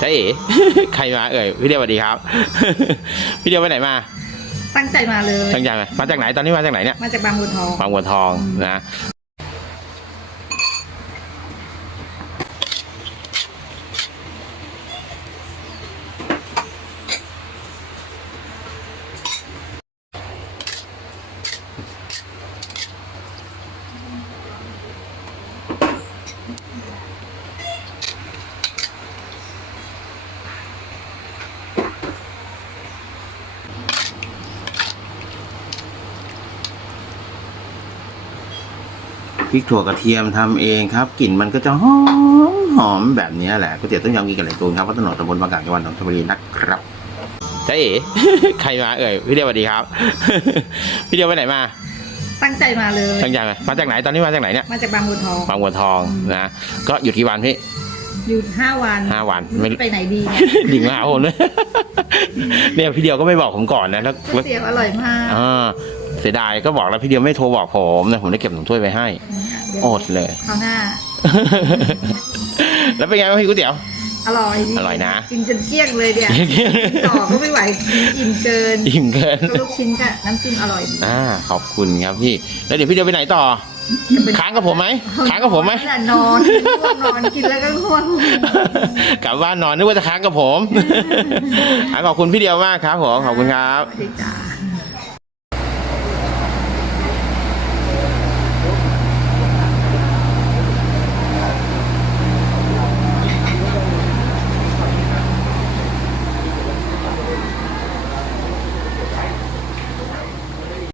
ใช่เอ๋ ใครมาเอ่ยพี่เดียวสวัสดีครับ พี่เดียวไปไหนมา ตั้งใจมาเลยตั้งใจไหมมาจากไหนตอนนี้มาจากไหนเนี่ย มาจากบางบัวทอง บางบัวทองนะ พริกถั่วกระเทียมทำเองครับกลิ่นมันก็จะหอมหอมแบบนี้แหละก๋วยเตี๋ยวต้มยำกินกับไหลตูนครับวัดถนนตำบลบางกลางจังหวัดนนทบุรีนะครับใช่เอ๋ใครมาเอ่ยพี่เดียวสวัสดีครับ พี่เดียวไปไหนมา ตั้งใจมาเลยตั้งใจไหมมาจากไหนตอนนี้มาจากไหนเนี่ยมาจากบางบัวทองบางบัวทองนะก็หยุดกี่วันพี่อยู่ห้าวันห้าวันไม่ไม่รู้ไปไหนดีเนี่ยดิ่งมาหาผมเลยเนี่ยพี่เดียวก็ไม่บอกผมก่อนนะแล้วก๋วยเตี๋ยวอร่อยมากอ่าเสียดายก็บอกแล้วพี่เดียวไม่โทรบอกผมนะผมได้เก็บหนุ่มถ้วยไปให้ดี๋ยวอดเลยคราวหน้า แล้วเป็นไงบ้างพี่ก๋วยเตี๋ยว อร่อยดีอร่อยนะ กินจนเกลี้ยงเลยเนี่ยต่อก็ไม่ไหวอิ่มเกินอิ่มเกินก็ลูกชิ้นกับน้ำจิ้มอร่อยดีอ่าขอบคุณครับพี่ แล้วเดี๋ยวพี่เดียวไปไหนต่อค้างกับผมไหมค้างกับผมไหมแต่นอนง่วงนอนกินแล้วก็ง่วงกลับบ้านนอนนึกว่าจะค้างกับผมอะขอบคุณพี่เดียวมากครับผมขอบคุณครับสวัสดีจ้า